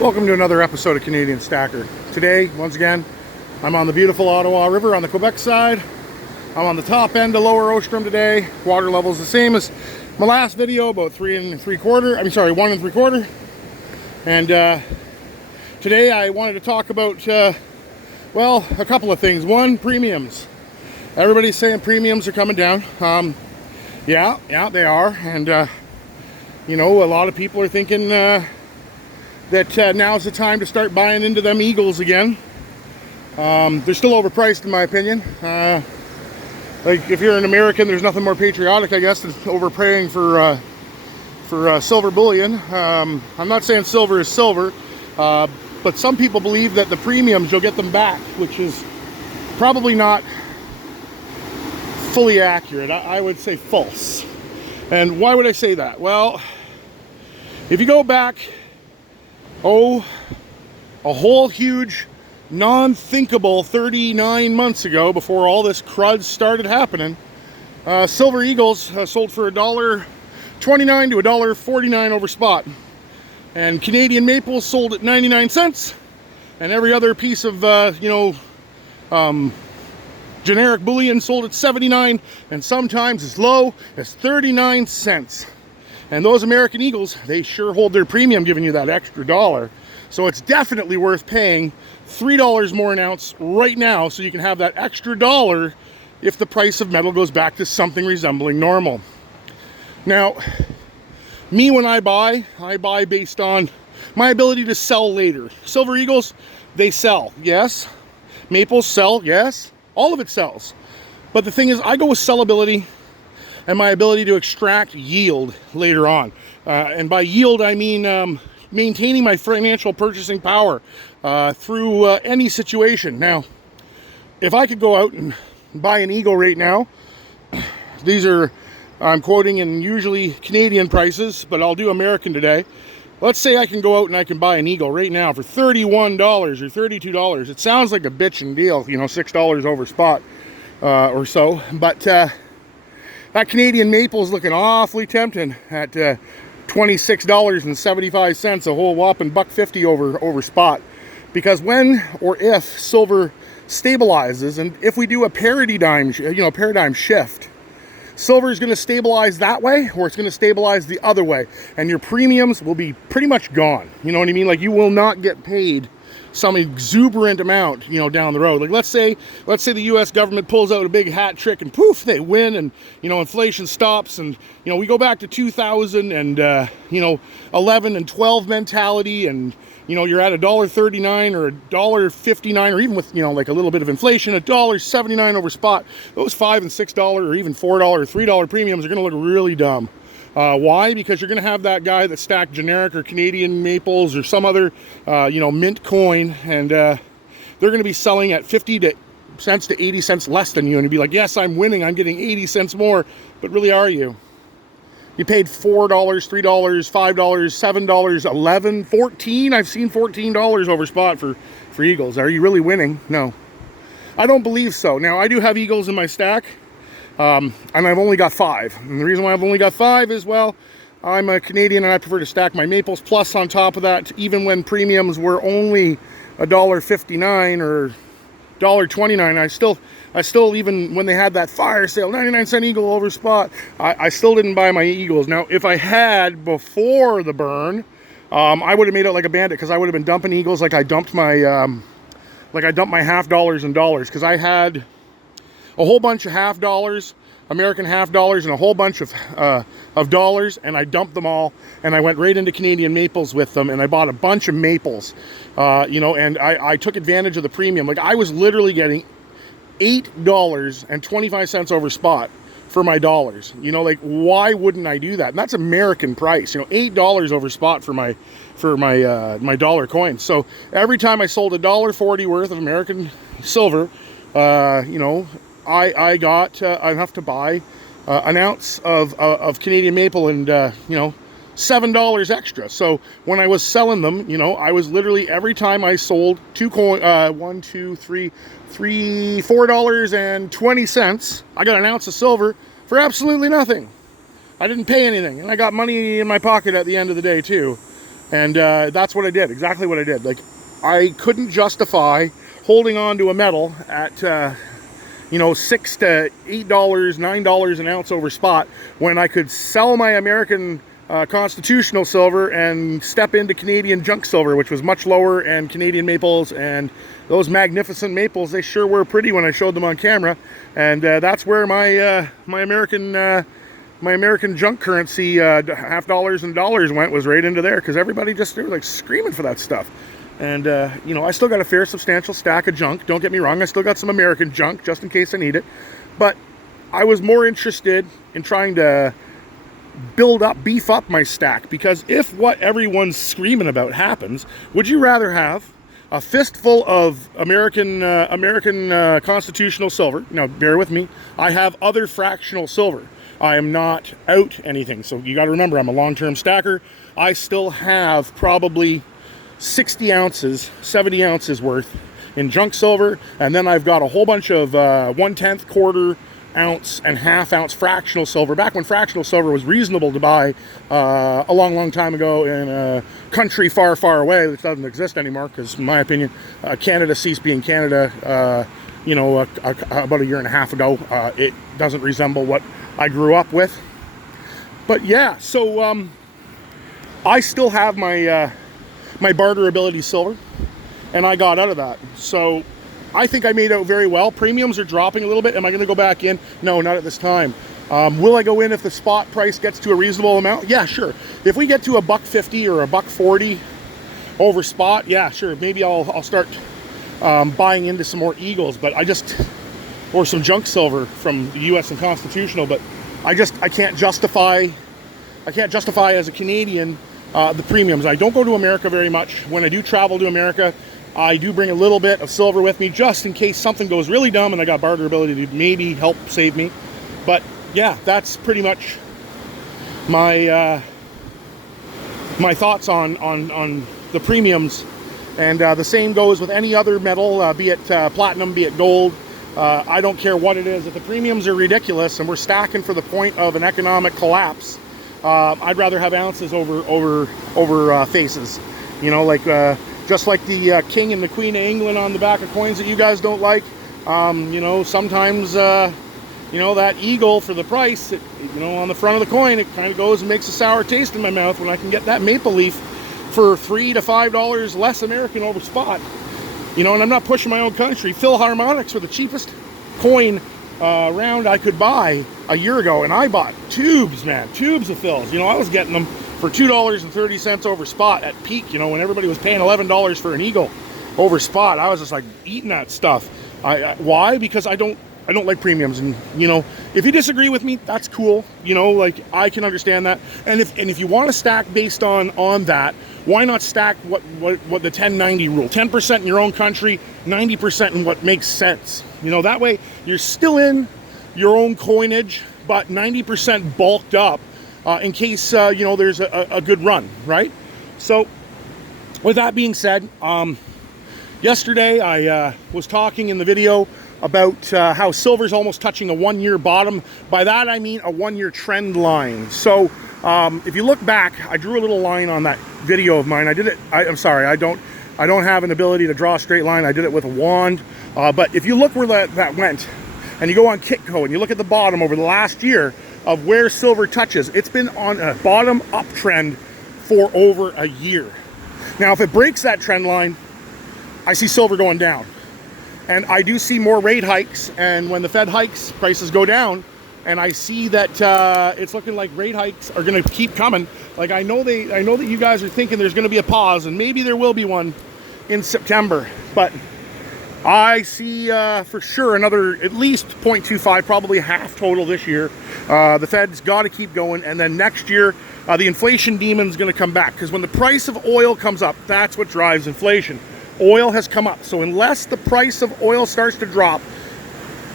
Welcome to another episode of Canadian Stacker. Today, once again, I'm on the beautiful Ottawa River on the Quebec side. I'm on the top end of Lower Ostrom today. Water level is the same as my last video, about 1 3/4. And today I wanted to talk about, a couple of things. One, premiums. Everybody's saying premiums are coming down. Yeah, they are. And, a lot of people are thinking that now's the time to start buying into them Eagles again. They're still overpriced in my opinion. Like if you're an American, there's nothing more patriotic, I guess, than overpaying for silver bullion. I'm not saying silver is silver, but some people believe that the premiums, you'll get them back, which is probably not fully accurate. I would say false. And why would I say that? Well, if you go back, a whole huge non-thinkable 39 months ago, before all this crud started happening, Silver Eagles sold for $1.29 to $1.49 over spot, and Canadian Maples sold at 99 cents, and every other piece of generic bullion sold at 79, and sometimes as low as 39 cents. And those American Eagles, they sure hold their premium, giving you that extra dollar. So it's definitely worth paying $3 more an ounce right now, so you can have that extra dollar if the price of metal goes back to something resembling normal. Now, me, when I buy based on my ability to sell later. Silver Eagles, they sell, yes. Maples sell, yes. All of it sells. But the thing is, I go with sellability and my ability to extract yield later on. And by yield, I mean maintaining my financial purchasing power through any situation. Now, if I could go out and buy an Eagle right now, these are, I'm quoting in usually Canadian prices, but I'll do American today. Let's say I can go out and I can buy an Eagle right now for $31 or $32. It sounds like a bitchin' deal, $6 over spot or so, but that Canadian Maple is looking awfully tempting at $26.75, a whole whopping $1.50 over spot. Because when or if silver stabilizes, and if we do a paradigm shift, silver is going to stabilize that way, or it's going to stabilize the other way, and your premiums will be pretty much gone. You know what I mean? Like, you will not get paid some exuberant amount, down the road. Like, let's say the U.S. government pulls out a big hat trick and poof, they win, and inflation stops, and we go back to 2000 and 11 and 12 mentality, and you're at $1.39 or $1.59, or even with like a little bit of inflation, $1.79 over spot. Those $5 and $6 or even $4 or $3 premiums are going to look really dumb. Why? Because you're going to have that guy that stacked generic or Canadian Maples or some other, mint coin, and they're going to be selling at 50 cents to 80 cents less than you, and you'd be like, yes, I'm winning, I'm getting 80 cents more, but really, are you? You paid $4, $3, $5, $7, $11, $14. I've seen $14 over spot for Eagles. Are you really winning? No. I don't believe so. Now, I do have Eagles in my stack. And I've only got 5. And the reason why I've only got 5 is, well, I'm a Canadian and I prefer to stack my Maples. Plus, on top of that, even when premiums were only $1.59 or $1.29, I still, even when they had that fire sale, 99-cent Eagle over spot, I still didn't buy my Eagles. Now, if I had before the burn, I would have made out like a bandit, because I would have been dumping Eagles like I dumped my half dollars and dollars, because I had a whole bunch of half dollars, American half dollars, and a whole bunch of dollars, and I dumped them all, and I went right into Canadian Maples with them, and I bought a bunch of Maples, and I took advantage of the premium. Like, I was literally getting $8.25 over spot for my dollars. Like, why wouldn't I do that? And that's American price, $8 over spot for my dollar coins. So every time I sold $1.40 worth of American silver, I got enough to buy an ounce of Canadian Maple, and $7 extra. So when I was selling them, I was literally, every time I sold $4.20, I got an ounce of silver for absolutely nothing. I didn't pay anything, and I got money in my pocket at the end of the day too. And that's what I did, exactly what I did. Like, I couldn't justify holding on to a metal at, you know, $6 to $8, $9 an ounce over spot, when I could sell my American constitutional silver and step into Canadian junk silver, which was much lower, and Canadian maples, and those magnificent maples, they sure were pretty when I showed them on camera. And that's where my my American junk currency, half dollars and dollars, went, was right into there, because everybody just, they were like screaming for that stuff. And you know, I still got a fair substantial stack of junk, don't get me wrong. I still got some American junk just in case I need it, but I was more interested in trying to beef up my stack, because if what everyone's screaming about happens, would you rather have a fistful of American constitutional silver? Now, bear with me, I have other fractional silver. I am not out anything, so you got to remember, I'm a long-term stacker. I still have probably 60 ounces, 70 ounces worth in junk silver, and then I've got a whole bunch of 1/10, quarter ounce, and half ounce fractional silver, back when fractional silver was reasonable to buy a long time ago in a country far away that doesn't exist anymore, because in my opinion Canada ceased being Canada, you know, about a year and a half ago. It doesn't resemble what I grew up with. But yeah, so I still have my my barterability silver, and I got out of that. So I think I made out very well. Premiums are dropping a little bit. Am I going to go back in? No, not at this time. Will I go in if the spot price gets to a reasonable amount? Yeah, sure. If we get to $1.50 or $1.40 over spot, yeah, sure. Maybe I'll start buying into some more Eagles, but or some junk silver from the U.S. and Constitutional. But I can't justify as a Canadian the premiums. I don't go to America very much. When I do travel to America, I do bring a little bit of silver with me, just in case something goes really dumb and I got barterability to maybe help save me. But yeah, that's pretty much my my thoughts on the premiums. And the same goes with any other metal, be it platinum, be it gold. I don't care what it is. If the premiums are ridiculous and we're stacking for the point of an economic collapse, I'd rather have ounces over faces. You know, like just like the King and the Queen of England on the back of coins that you guys don't like. You know, sometimes you know, that eagle for the price, you know, on the front of the coin, it kind of goes and makes a sour taste in my mouth when I can get that maple leaf for $3 to $5 less American over spot. You know, and I'm not pushing my own country. Philharmonics were the cheapest coin round I could buy a year ago, and I bought tubes, man, tubes of Phils. You know, I was getting them for $2.30 over spot at peak, you know, when everybody was paying $11 for an eagle over spot. I was just like eating that stuff. Why? Because I don't like premiums. And you know, if you disagree with me, that's cool. You know, like, I can understand that. And if you want to stack based on that, why not stack what the 10-90 rule? 10% in your own country, 90% in what makes sense. You know, that way you're still in your own coinage, but 90% bulked up in case you know, there's a good run, right? So with that being said, yesterday I was talking in the video about how silver's almost touching a 1-year bottom. By that I mean a 1-year trend line. So if you look back, I drew a little line on that video of mine. I did it, I'm sorry, I don't have an ability to draw a straight line. I did it with a wand. But if you look where that went, and you go on Kitco and you look at the bottom over the last year of where silver touches, it's been on a bottom uptrend for over a year. Now, if it breaks that trend line, I see silver going down. And I do see more rate hikes, and when the Fed hikes, prices go down. And I see that it's looking like rate hikes are going to keep coming. Like, I know that you guys are thinking there's going to be a pause, and maybe there will be one in September. But I see for sure another at least 0.25, probably half total this year. The Fed's got to keep going, and then next year the inflation demon's going to come back, because when the price of oil comes up, that's what drives inflation. Oil has come up, so unless the price of oil starts to drop,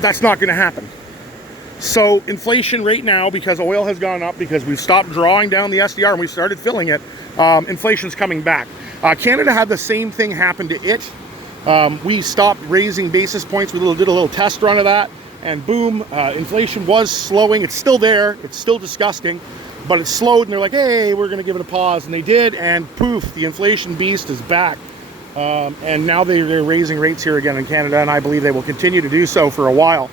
that's not going to happen. So inflation right now, because oil has gone up, because we've stopped drawing down the SDR and we started filling it, inflation's coming back. Canada had the same thing happen to it. We stopped raising basis points. We did a little test run of that, and boom, inflation was slowing. It's still there. It's still disgusting. but it slowed, and they're like, hey, we're going to give it a pause, and they did, and poof, the inflation beast is back. And now they're raising rates here again in Canada, and I believe they will continue to do so for a while.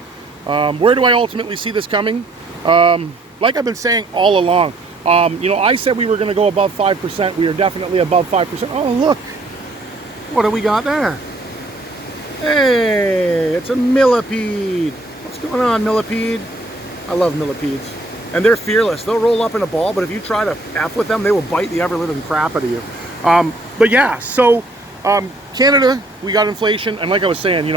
Where do I ultimately see this coming? Like I've been saying all along, I said we were going to go above 5%. We are definitely above 5%. Oh, look. What do we got there? Hey, it's a millipede. What's going on, millipede? I love millipedes. And they're fearless. They'll roll up in a ball, but if you try to F with them, they will bite the ever-living crap out of you. But yeah, so Canada, we got inflation. And like I was saying,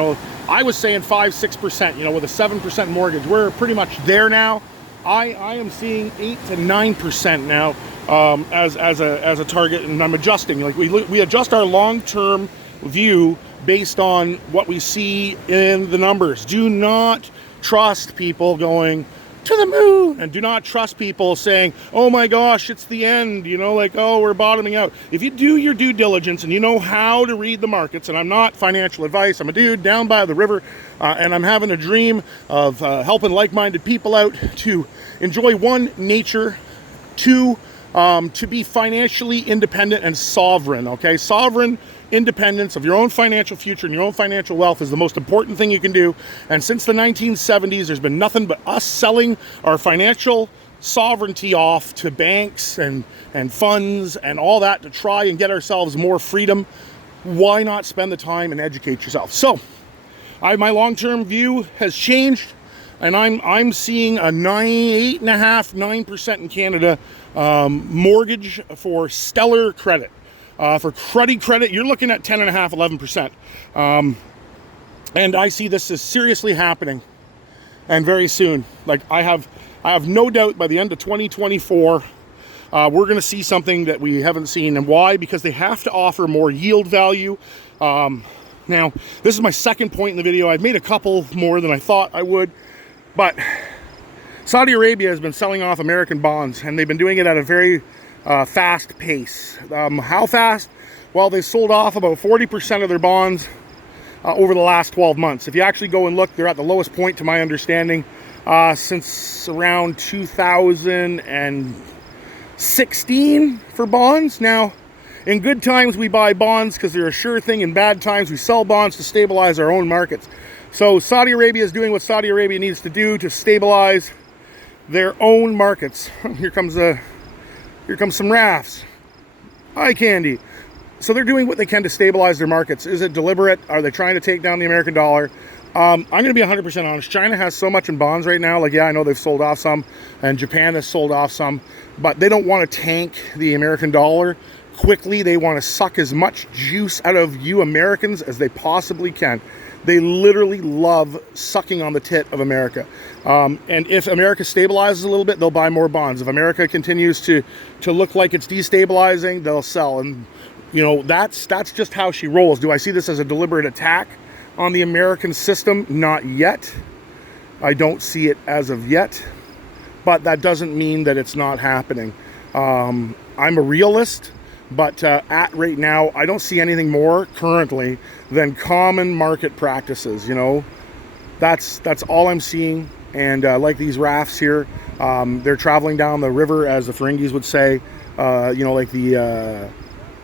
I was saying 5-6%, with a 7% mortgage. We're pretty much there now. I am seeing 8 to 9% now as a target, and I'm adjusting. Like we adjust our long-term view based on what we see in the numbers. Do not trust people going to the moon, and do not trust people saying, oh my gosh, it's the end, oh, we're bottoming out. If you do your due diligence and you know how to read the markets, and I'm not financial advice, I'm a dude down by the river, and I'm having a dream of helping like-minded people out to enjoy, one, nature, two, to be financially independent and sovereign, okay? Sovereign independence of your own financial future and your own financial wealth is the most important thing you can do. And since the 1970s, there's been nothing but us selling our financial sovereignty off to banks and funds and all that to try and get ourselves more freedom. Why not spend the time and educate yourself? So my long-term view has changed, and I'm seeing a 8.5-9% in Canada mortgage for stellar credit. For cruddy credit, you're looking at 10.5-11%. And I see this as seriously happening, and very soon. Like I have no doubt by the end of 2024, we're going to see something that we haven't seen. And why? Because they have to offer more yield value. Now, this is my second point in the video. I've made a couple more than I thought I would, but Saudi Arabia has been selling off American bonds, and they've been doing it at a very fast pace. How fast? Well, they sold off about 40% of their bonds over the last 12 months. If you actually go and look, they're at the lowest point, to my understanding, since around 2016 for bonds. Now, in good times, we buy bonds because they're a sure thing. In bad times, we sell bonds to stabilize our own markets. So Saudi Arabia is doing what Saudi Arabia needs to do to stabilize their own markets. Here comes some rafts. Eye candy. So they're doing what they can to stabilize their markets. Is it deliberate? Are they trying to take down the American dollar? I'm going to be 100% honest. China has so much in bonds right now. Like, yeah, I know they've sold off some, and Japan has sold off some, but they don't want to tank the American dollar quickly. They want to suck as much juice out of you Americans as they possibly can. They literally love sucking on the tit of America. And if America stabilizes a little bit, they'll buy more bonds. If America continues to look like it's destabilizing, they'll sell. And, that's just how she rolls. Do I see this as a deliberate attack on the American system? Not yet. I don't see it as of yet. But that doesn't mean that it's not happening. I'm a realist. But at right now, I don't see anything more currently than common market practices. That's all I'm seeing. And like these rafts here, they're traveling down the river, as the Ferengis would say. Like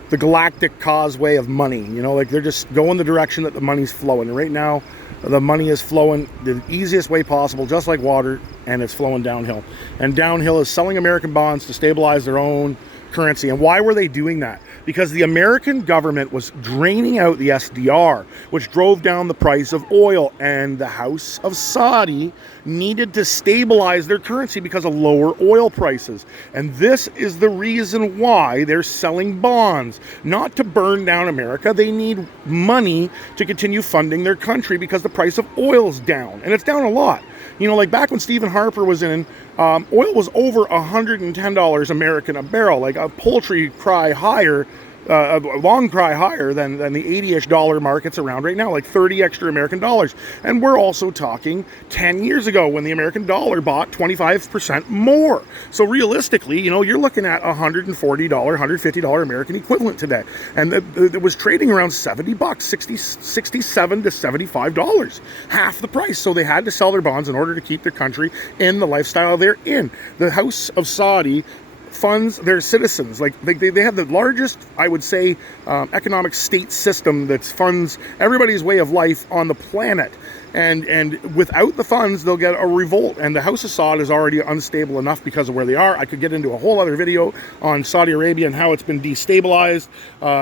the galactic causeway of money. Like they're just going the direction that the money's flowing. And right now, the money is flowing the easiest way possible, just like water, and it's flowing downhill. And downhill is selling American bonds to stabilize their own currency. And why were they doing that? Because the American government was draining out the SDR, which drove down the price of oil, and the House of Saudi needed to stabilize their currency because of lower oil prices. And this is the reason why they're selling bonds, not to burn down America. They need money to continue funding their country because the price of oil is down, and it's down a lot. Like back when Stephen Harper was in, oil was over $110 American a barrel, like a poultry cry higher a long cry higher than the 80-ish dollar mark it's around right now, like 30 extra American dollars. And we're also talking 10 years ago when the American dollar bought 25% more. So realistically, you know, you're looking at $140, $150 American equivalent today. And it was trading around 70 bucks, 67 to $75, half the price. So they had to sell their bonds in order to keep their country in the lifestyle they're in. The House of Saudi funds their citizens. Like they have the largest, I would say, economic state system that funds everybody's way of life on the planet. And without the funds, they'll get a revolt. And the House of Saud is already unstable enough because of where they are. I could get into a whole other video on Saudi Arabia and how it's been destabilized,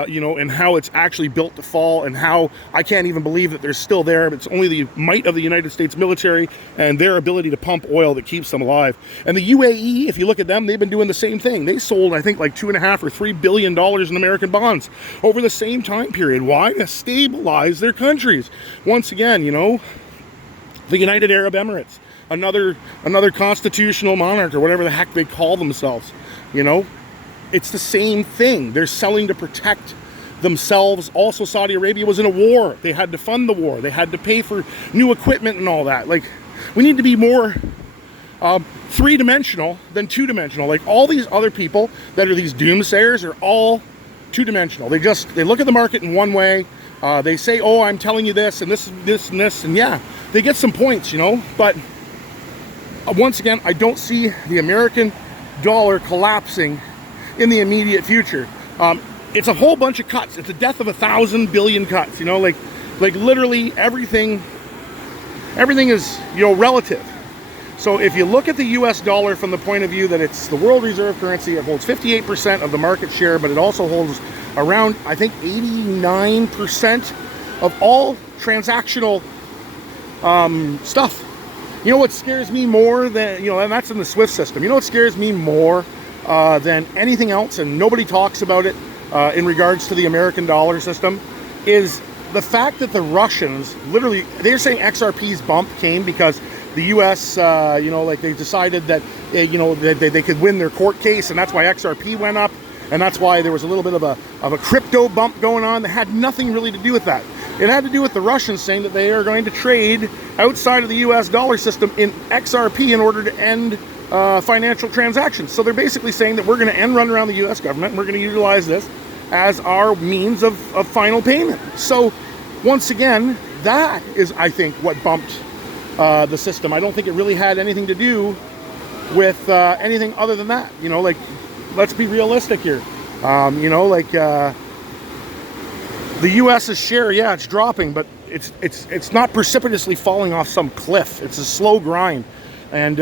you know, and how it's actually built to fall, and how I can't even believe that they're still there. It's only the might of the United States military and their ability to pump oil that keeps them alive. And the UAE, if you look at them, they've been doing the same thing. They sold, I think, like $2.5 or $3 billion in American bonds over the same time period. Why? To stabilize their countries. Once again, you know, the United Arab Emirates, another constitutional monarch, or whatever the heck they call themselves, you know, it's the same thing. They're selling to protect themselves. Also, Saudi Arabia was in a war. They had to fund the war. They had to pay for new equipment and all that. Like, we need to be more three-dimensional than two-dimensional. Like, all these other people that are these doomsayers are all two-dimensional. They look at the market in one way. They say, oh, I'm telling you this and this and this, and yeah, they get some points, you know. But once again, I don't see the American dollar collapsing in the immediate future. It's a whole bunch of cuts. It's a death of 1,000 billion cuts, you know, like literally everything is, you know, relative. So if you look at the US dollar from the point of view that it's the world reserve currency, it holds 58% of the market share, but it also holds around, I think, 89% of all transactional stuff. You know what scares me more than, you know, and that's in the SWIFT system. You know what scares me more than anything else, and nobody talks about it in regards to the American dollar system, is the fact that the Russians, literally, they're saying XRP's bump came because the U.S., you know, like they decided that, you know, they could win their court case, and that's why XRP went up, and that's why there was a little bit of a crypto bump going on that had nothing really to do with that. It had to do with the Russians saying that they are going to trade outside of the U.S. dollar system in XRP in order to end financial transactions. So they're basically saying that we're going to end run around the U.S. government, and we're going to utilize this as our means of final payment. So once again, that is, I think, what bumped the system. I don't think it really had anything to do with anything other than that. You know, like, let's be realistic here. You know, like the U.S.'s share, yeah, it's dropping, but it's not precipitously falling off some cliff. It's a slow grind. And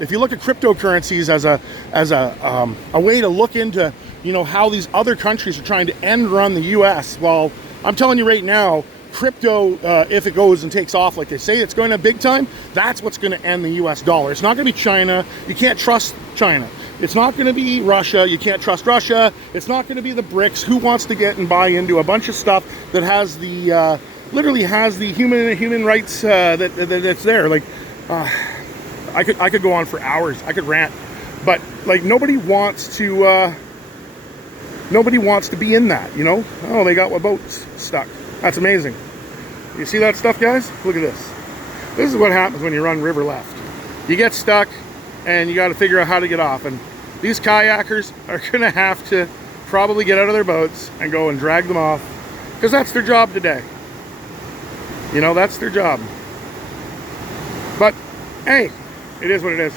if you look at cryptocurrencies as a way to look into, you know, how these other countries are trying to end run the U.S., well, I'm telling you right now, crypto, if it goes and takes off like they say it's going to big time, that's what's going to end the US dollar. It's not going to be China. You can't trust China. It's not going to be Russia. You can't trust Russia. It's not going to be the BRICS. Who wants to get and buy into a bunch of stuff that has the, literally has the human rights that's there? Like, I could go on for hours. I could rant. But, like, nobody wants to be in that, you know? Oh, they got boats stuck. That's amazing. You see that stuff, guys? Look at this. This is what happens when you run river left. You get stuck, and you got to figure out how to get off. And these kayakers are going to have to probably get out of their boats and go and drag them off, because that's their job today. You know, that's their job. But, hey, it is what it is.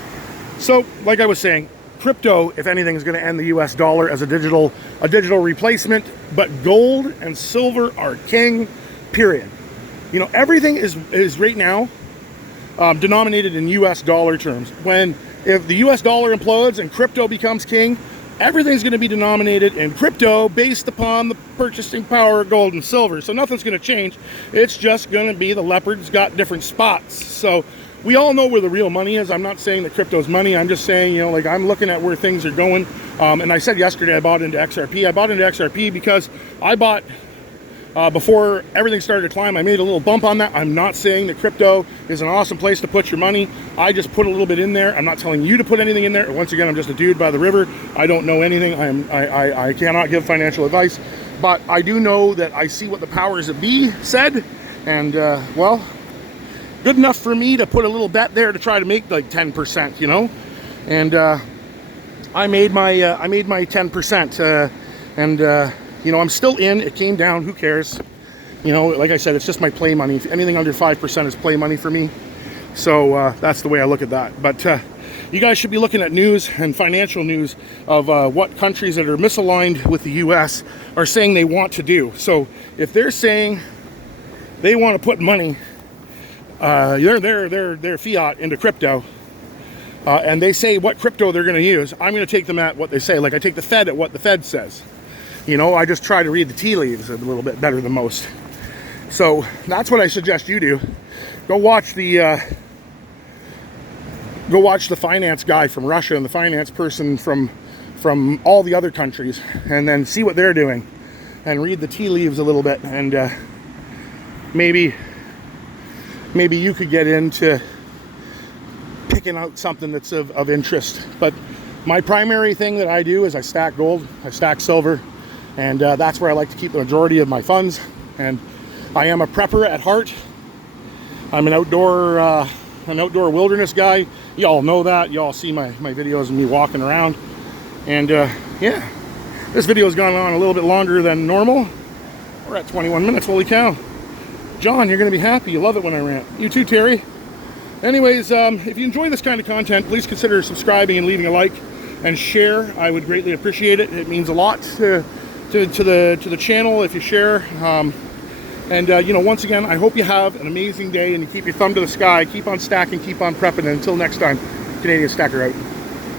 So, like I was saying, crypto, if anything, is going to end the US dollar as a digital replacement, but gold and silver are king, period. You know, everything is right now denominated in US dollar terms. If the US dollar implodes and crypto becomes king, everything's going to be denominated in crypto based upon the purchasing power of gold and silver. So nothing's going to change. It's just going to be the leopard's got different spots. So we all know where the real money is. I'm not saying that crypto's money. I'm just saying, you know, like, I'm looking at where things are going. And I said yesterday I bought into XRP. I bought into XRP because I bought before everything started to climb. I made a little bump on that. I'm not saying that crypto is an awesome place to put your money. I just put a little bit in there. I'm not telling you to put anything in there. Once again, I'm just a dude by the river. I don't know anything. I cannot give financial advice, but I do know that I see what the powers that be said, and well, good enough for me to put a little bet there to try to make like 10%, you know. And I made my 10%, and you know, I'm still in. It came down. Who cares? You know, like I said, it's just my play money. If anything under 5% is play money for me. So that's the way I look at that. But you guys should be looking at news and financial news of what countries that are misaligned with the U.S. are saying they want to do. So if they're saying they want to put money, their fiat into crypto, and they say what crypto they're going to use, I'm going to take them at what they say. Like I take the Fed at what the Fed says. You know, I just try to read the tea leaves a little bit better than most. So that's what I suggest you do. Go watch the finance guy from Russia and the finance person from all the other countries, and then see what they're doing, and read the tea leaves a little bit, and maybe you could get into picking out something that's of interest. But my primary thing that I do is I stack gold, I stack silver. And that's where I like to keep the majority of my funds. And I am a prepper at heart. I'm an outdoor wilderness guy. Y'all know that. Y'all see my videos of me walking around. And yeah, this video has gone on a little bit longer than normal. We're at 21 minutes. Holy cow. John, you're going to be happy. You love it when I rant. You too, Terry. Anyways, if you enjoy this kind of content, please consider subscribing and leaving a like and share. I would greatly appreciate it. It means a lot to the channel if you share. And you know, once again, I hope you have an amazing day and you keep your thumb to the sky, keep on stacking, keep on prepping, and until next time, Canadian Stacker out.